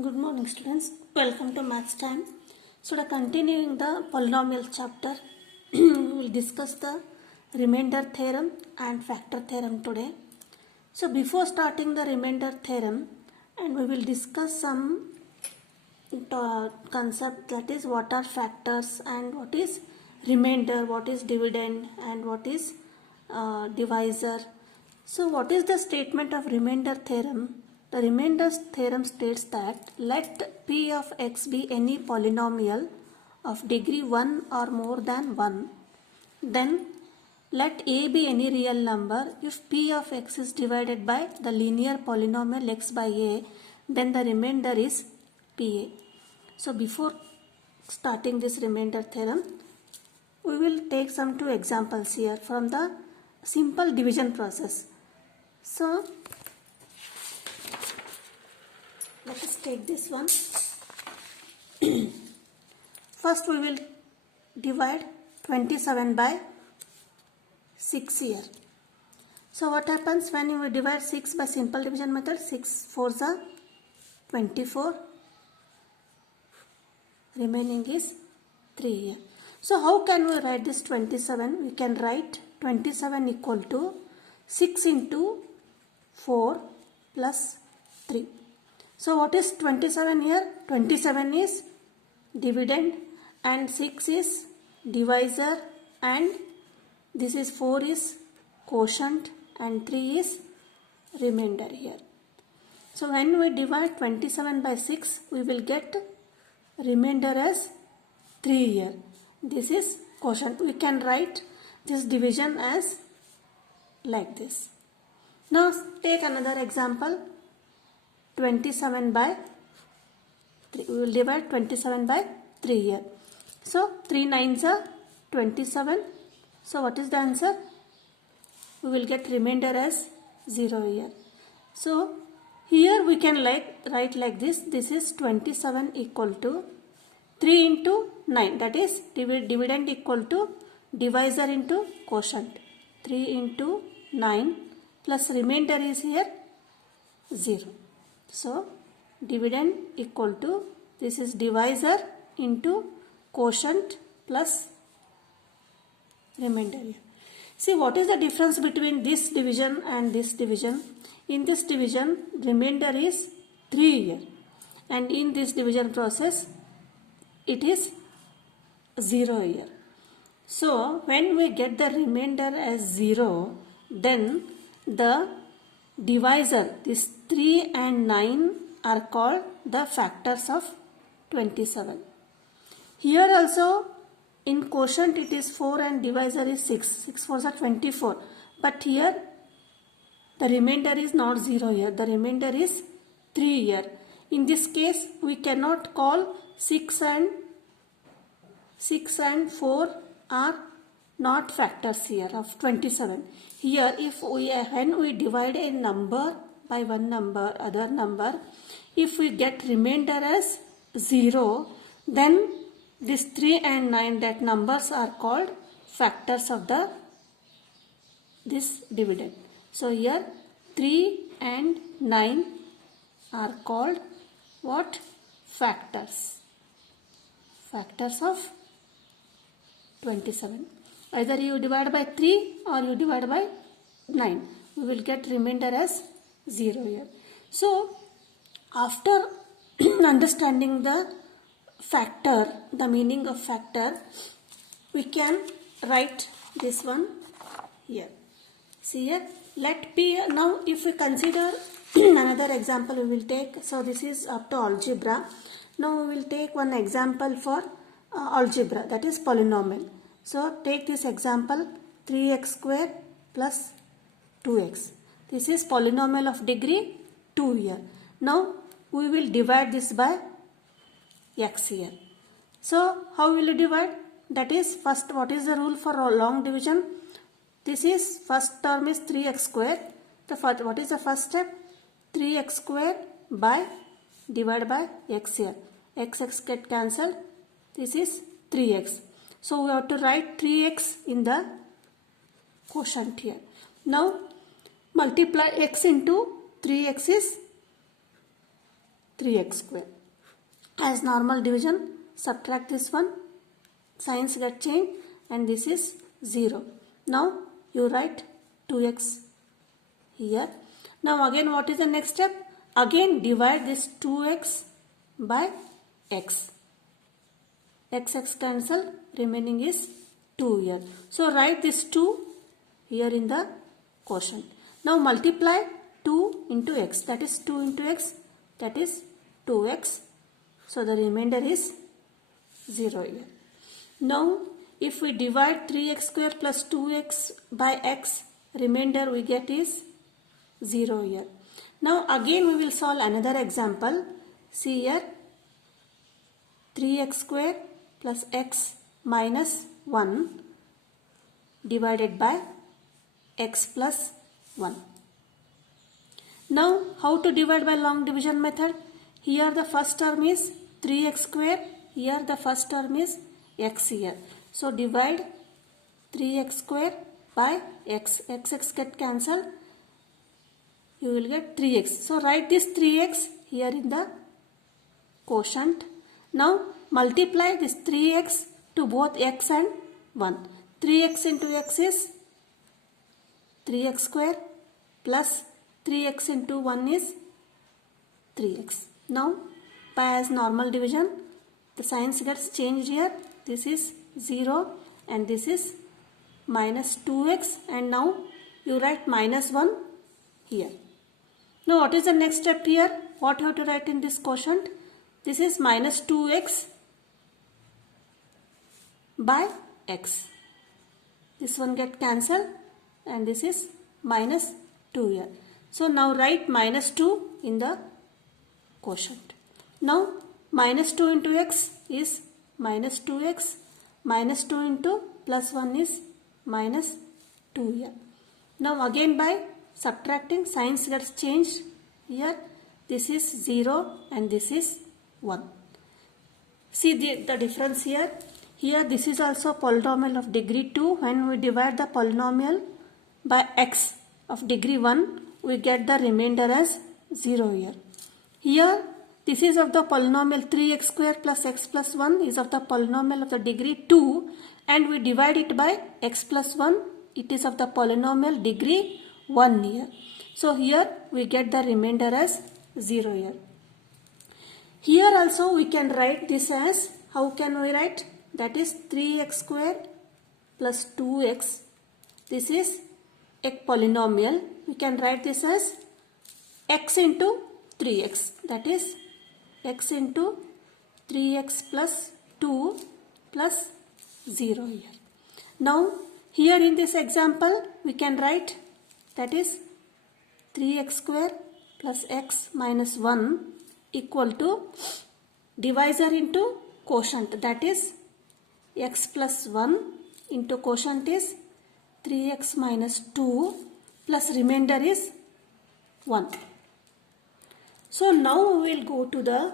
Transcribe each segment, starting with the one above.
Good morning, students. Welcome to Maths Time. So, continuing the polynomial chapter, we will discuss the remainder theorem and factor theorem today. So, before starting the remainder theorem, and we will discuss some concept, that is what are factors and what is remainder, what is dividend and what is divisor. So what is the statement of remainder theorem? The remainder theorem states that let p of x be any polynomial of degree 1 or more than 1. Then let a be any real number. If p of x is divided by the linear polynomial x by a, then the remainder is pa. So before starting this remainder theorem, we will take some two examples here from the simple division process. So let us take this one. First we will divide 27 by 6 here. So what happens when you divide 6 by simple division method? 6 4s are 24. Remaining is 3 here. So how can we write this 27? We can write 27 equal to 6 into 4 plus 3. So what is 27 here? 27 is dividend and 6 is divisor and this is 4 is quotient and 3 is remainder here. So when we divide 27 by 6, we will get remainder as 3 here. This is quotient. We can write this division as like this. Now take another example. 27 by 3. We will divide 27 by 3 here. So 3 9s are 27. So what is the answer? We will get remainder as 0 here. So here we can write like this. This is 27 equal to 3 into 9. That is dividend equal to divisor into quotient. 3 into 9 plus remainder is here 0. So dividend equal to, this is divisor into quotient plus remainder here. See what is the difference between this division and this division? In this division remainder is 3 here and in this division process it is 0 here. So when we get the remainder as 0, then the divisor, this 3 and 9 are called the factors of 27. Here also in quotient it is 4 and divisor is 6. 6 4s are 24. But here the remainder is not 0 here. The remainder is 3 here. In this case we cannot call 6 and 4 are not factors here of 27. Here when we divide a number by one number, other number, if we get remainder as 0, then this 3 and 9, that numbers are called factors of this dividend. So here 3 and 9 are called what? Factors. Factors of 27. Either you divide by 3 or you divide by 9. We will get remainder as 0 here. So after understanding the factor, the meaning of factor, we can write this one here. See here, let p. Now if we consider another example we will take. So this is up to algebra. Now we will take one example for algebra, that is polynomial. So take this example, 3x square plus 2x. This is polynomial of degree 2 here. Now we will divide this by x here. So how will you divide? That is, first what is the rule for long division? This is, first term is 3x square. What is the first step? 3x square by divide by x here. X get cancelled. This is 3x. So we have to write 3x in the quotient here. Now multiply x into 3x is 3x square. As normal division, subtract this one, signs get changed, and this is 0. Now you write 2x here. Now again, what is the next step? Again divide this 2x by x. X cancel, remaining is 2 here. So write this 2 here in the quotient. Now multiply 2 into x, that is 2 into x, that is 2x. So the remainder is 0 here. Now if we divide 3x square plus 2x by x, remainder we get is 0 here. Now again we will solve another example. See here, 3x square plus x minus 1 divided by x plus 1. Now how to divide by long division method? Here the first term is 3x square, here the first term is x here. So divide 3x square by x, x get cancelled, you will get 3x. So write this 3x here in the quotient. Now multiply this 3x to both x and 1. 3x into x is 3x square plus 3x into 1 is 3x. Now by as normal division, the signs gets changed here. This is 0 and this is minus 2x, and now you write minus 1 here. Now what is the next step here? What you have to write in this quotient? This is minus 2x by x. This one get cancelled and this is minus 2 here. So now write minus 2 in the quotient. Now minus 2 into x is minus 2x, minus 2 into plus 1 is minus 2 here. Now again by subtracting, signs gets changed here. This is 0 and this is 1. See the difference here. Here this is also polynomial of degree 2. When we divide the polynomial by x of degree 1, we get the remainder as 0 here. Here this is of the polynomial 3x square plus x plus 1 is of the polynomial of the degree 2, and we divide it by x plus 1. It is of the polynomial degree 1 here. So here we get the remainder as 0 here. Here also we can write this as, how can we write? That is 3x square plus 2x. This is a polynomial. We can write this as x into 3x. That is x into 3x plus 2 plus 0 here. Now here in this example we can write, that is 3x square plus x minus 1 equal to divisor into quotient, that is x plus 1 into quotient is 3x minus 2 plus remainder is 1. So now we will go to the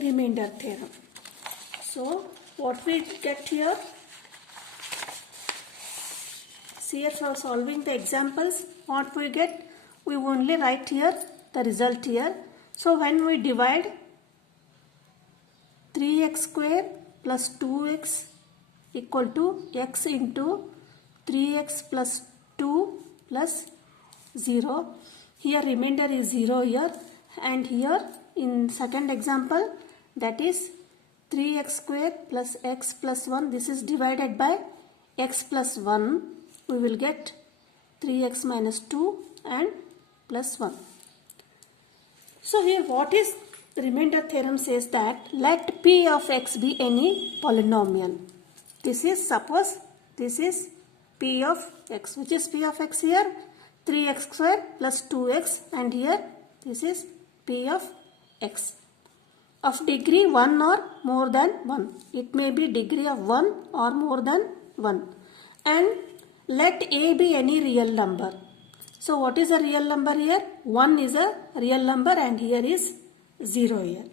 remainder theorem. So what we get here? See here, for solving the examples, what we get? We only write here the result here. So when we divide 3x square plus 2x equal to x into 3x plus 2 plus 0. Here remainder is 0 here, and here in second example, that is 3x square plus x plus 1. This is divided by x plus 1. We will get 3x minus 2 and plus 1. So here what is the remainder theorem says that let p of x be any polynomial. This is, suppose this is p of x. Which is p of x here? 3x square plus 2x, and here this is p of x of degree 1 or more than 1. It may be degree of 1 or more than 1. And let a be any real number. So what is a real number here? 1 is a real number and here is 0 here.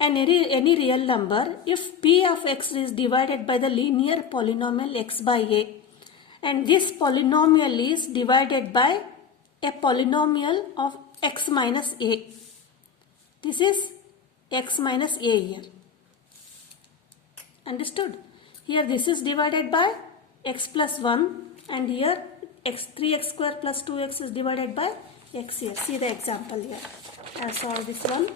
And any real number, if p of x is divided by the linear polynomial x by a, and this polynomial is divided by a polynomial of x minus a, This is x minus a here. Understood? Here this is divided by x plus 1 and here 3x square plus 2x is divided by x here. See the example here. I have solved this one.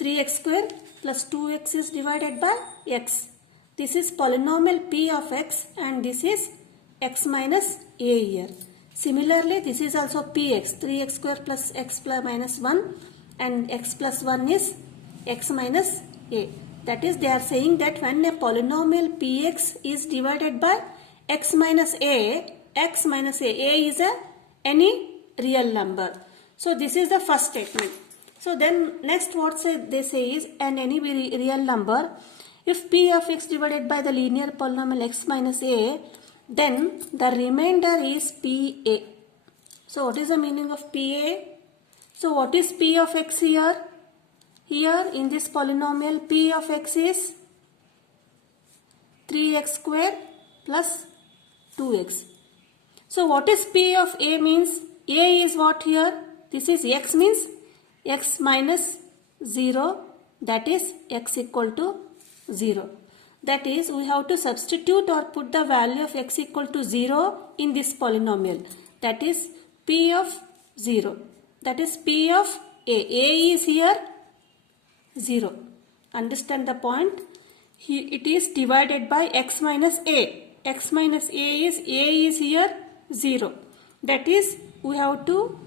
3x square plus 2x is divided by x. This is polynomial p of x and this is x minus a here. Similarly, this is also px, 3x square plus x plus minus 1 and x plus 1 is x minus a. That is, they are saying that when a polynomial px is divided by x minus a is any real number. So this is the first statement. So then next what they say is, and any real number, if p of x divided by the linear polynomial x minus a, then the remainder is pa. So what is the meaning of pa? So what is p of x here? Here in this polynomial p of x is 3x square plus 2x. So what is p of a means? A is what here? This is x means x minus 0, that is x equal to 0. That is, we have to substitute or put the value of x equal to 0 in this polynomial. That is p of 0. That is p of a. A is here 0. Understand the point? It is divided by x minus a. X minus a is here 0. That is, we have to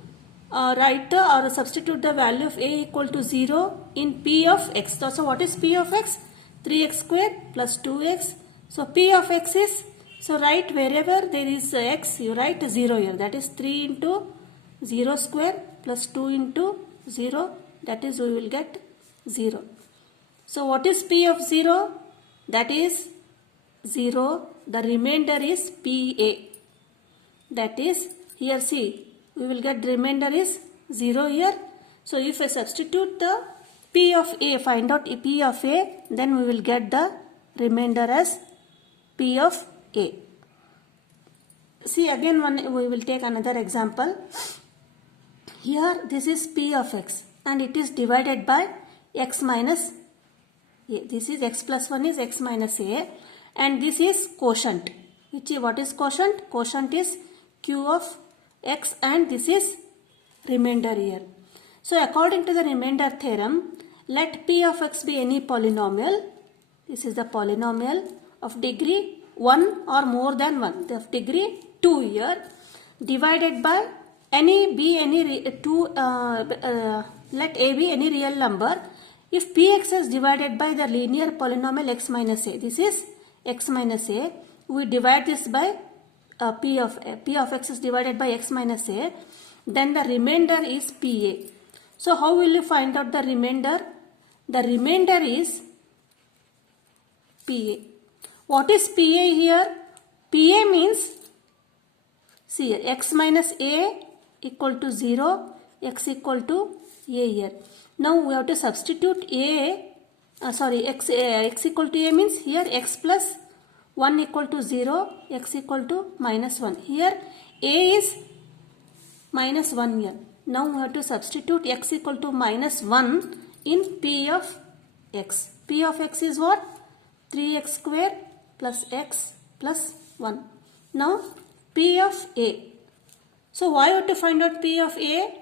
write or substitute the value of a equal to 0 in p of x. So what is p of x? 3x square plus 2x. So p of x is, so write wherever there is x, you write 0 here. That is 3 into 0 square plus 2 into 0. That is, we will get 0. So what is p of 0? That is 0. The remainder is pa. That is, here see, we will get the remainder is 0 here. So if I substitute the p of a, find out p of a, then we will get the remainder as p of a. See again, we will take another example. Here this is p of x and it is divided by x minus a. This is x plus 1 is x minus a and this is quotient. What is quotient? Quotient is q of x and this is remainder here. So according to the remainder theorem, let p of x be any polynomial. This is the polynomial of degree 1 or more than 1. Of degree 2 here, divided by any b any let a be any real number. If px is divided by the linear polynomial x minus a, this is x minus a, we divide this by p of x is divided by x minus a, then the remainder is pa. So how will you find out the remainder? The remainder is pa. What is pa here? Pa means, see here, x minus a equal to 0, x equal to a here. Now we have to substitute x equal to a means here x plus 1 equal to 0, x equal to minus 1. Here a is minus 1 here. Now we have to substitute x equal to minus 1 in p of x. P of x is what? 3x square plus x plus 1. Now p of a. So why have to find out p of a?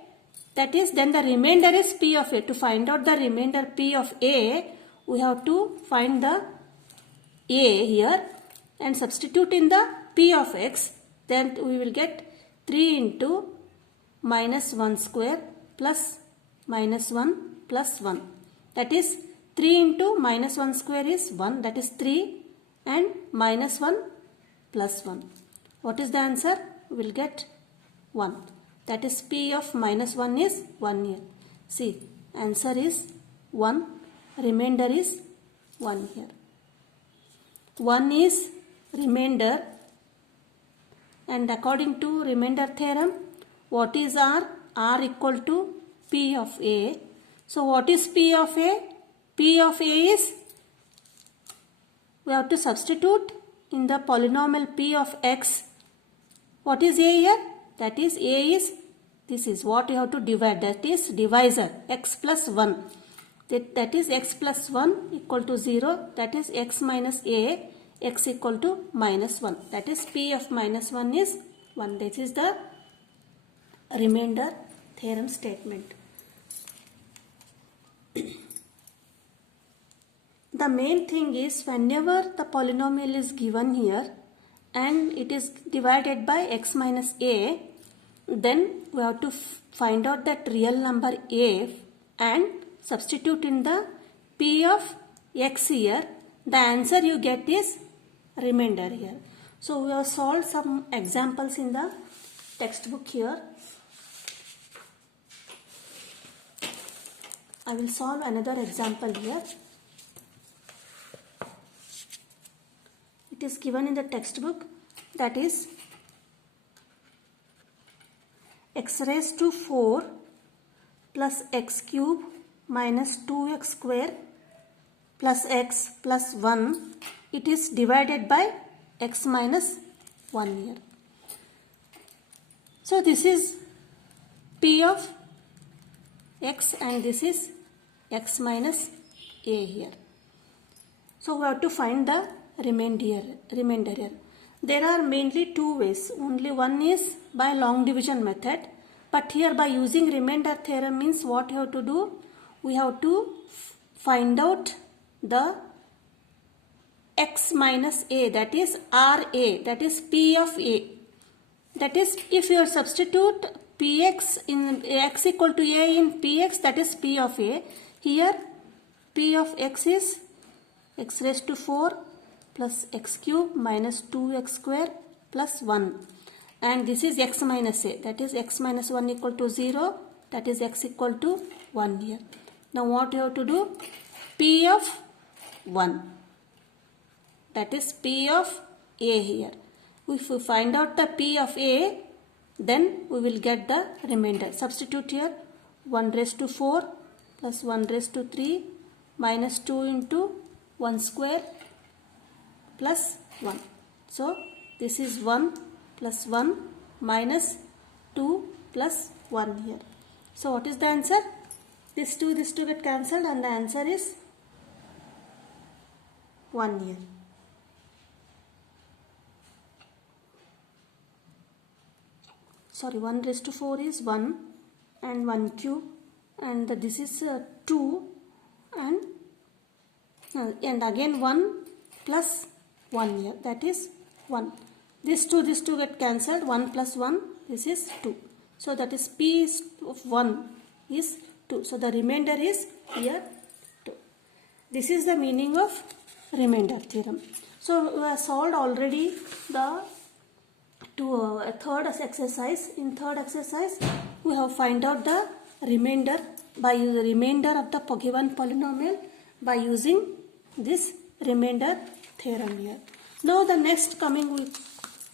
That is, then the remainder is p of a. To find out the remainder p of a, we have to find the a here and substitute in the p of x. Then we will get 3 into minus 1 square plus minus 1 plus 1. That is, 3 into minus 1 square is 1. That is 3 and minus 1 plus 1. What is the answer? We will get 1. That is, p of minus 1 is 1 here. See, answer is 1. Remainder is 1 here. 1 is remainder, and according to remainder theorem, what is R? R equal to P of A. So what is P of A? P of A is, we have to substitute in the polynomial P of X. What is A here? That is, A is This is what you have to divide, that is divisor, x plus 1. That is x plus 1 equal to 0, that is x minus a, x equal to minus 1. That is p of minus 1 is 1. This is the remainder theorem statement. The main thing is whenever the polynomial is given here and it is divided by x minus a, then we have to find out that real number a and substitute in the p of x here. The answer you get is remainder here. So we have solved some examples in the textbook here. I will solve another example here. It is given in the textbook, that is x raised to 4 plus x cube minus 2x square plus x plus 1. It is divided by x minus 1 here. So this is p of x and this is x minus a here. So we have to find the remainder here. There are mainly two ways. Only one is by long division method. But here by using remainder theorem means what you have to do? We have to find out the x minus a, that is RA, that is p of a. That is, if you substitute px in x equal to a in px, that is p of a. Here p of x is x raised to 4 plus x cube minus 2x square plus 1. And this is x minus a, that is x minus 1 equal to 0, that is x equal to 1 here. Now what you have to do? P of 1, that is p of a here. If we find out the p of a, then we will get the remainder. Substitute here 1 raised to 4 plus 1 raised to 3 minus 2 into 1 square plus 1. So this is 1 plus 1 minus 2 plus 1 here. So what is the answer? This 2 get cancelled and the answer is 1 here. Sorry, 1 raised to 4 is 1 and 1 cube, and this is 2 and again 1 plus 1 here, that is 1. This 2 get cancelled, 1 plus 1, this is 2. So that is p of 1 is 2. So the remainder is here 2. This is the meaning of remainder theorem. So we have solved already the third exercise. In third exercise, we have find out the remainder by the remainder of the given polynomial by using this remainder theorem here. Now the next coming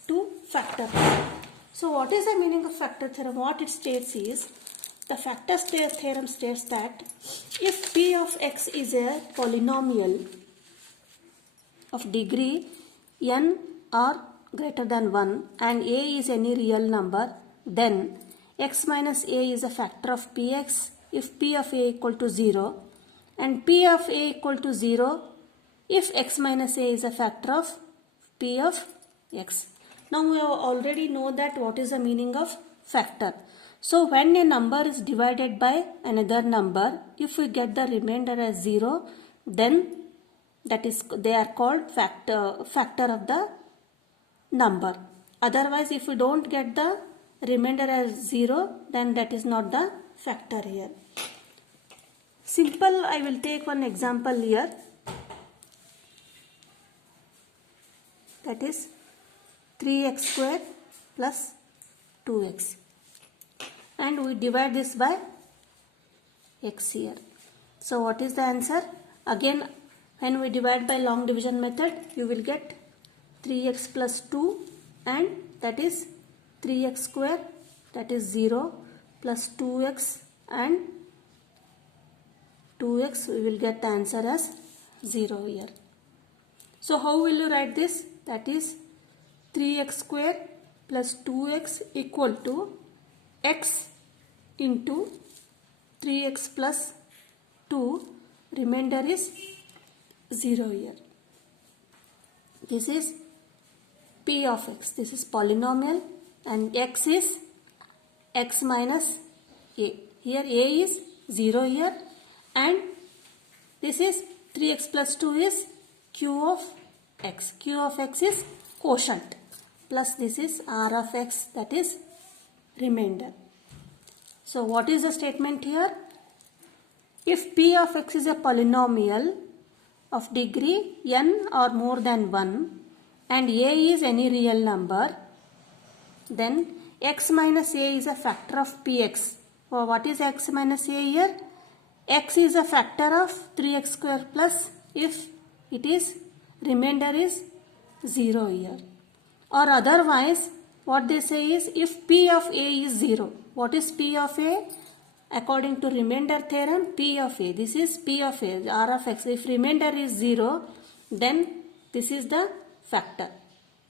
to factor theorem. So what is the meaning of factor theorem? What it states is, the factor theorem states that if p of x is a polynomial of degree n or greater than 1 and a is any real number, then x minus a is a factor of px if p of a equal to 0 and p of a equal to 0 if x minus a is a factor of p of x. Now we have already know that what is the meaning of factor. So when a number is divided by another number, if we get the remainder as 0, then that is, they are called factor of the number. Otherwise, if we don't get the remainder as 0, then that is not the factor here. Simple, I will take one example here. That is 3x square plus 2x. And we divide this by x here. So what is the answer? Again, when we divide by long division method, you will get 3x plus 2 and that is 3x square, that is 0 plus 2x and 2x, we will get the answer as 0 here. So how will you write this? That is 3x square plus 2x equal to x into 3x plus 2, remainder is 0 here. This is p of x. This is polynomial and x is x minus a. Here a is 0 here and this is 3x plus 2 is q of x. Q of x is quotient plus this is r of x, that is remainder. So what is the statement here? If p of x is a polynomial of degree n or more than 1 and a is any real number, then x minus a is a factor of px. So what is x minus a here? X is a factor of 3x square plus if it is remainder is 0 here. Or otherwise what they say is if p of a is 0. What is p of a? According to remainder theorem, p of a. This is p of a, r of x. If remainder is 0, then this is the factor.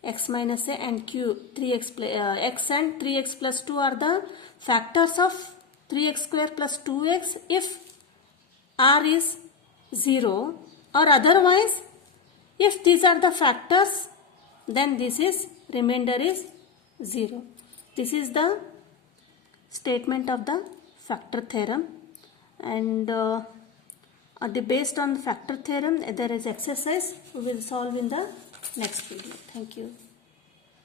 X minus a and q, 3x, x and 3x plus 2 are the factors of 3x square plus 2x if r is 0, or otherwise if these are the factors, then this is remainder is 0. This is the statement of the factor theorem, and based on the factor theorem there is exercise we will solve in the next video. Thank you.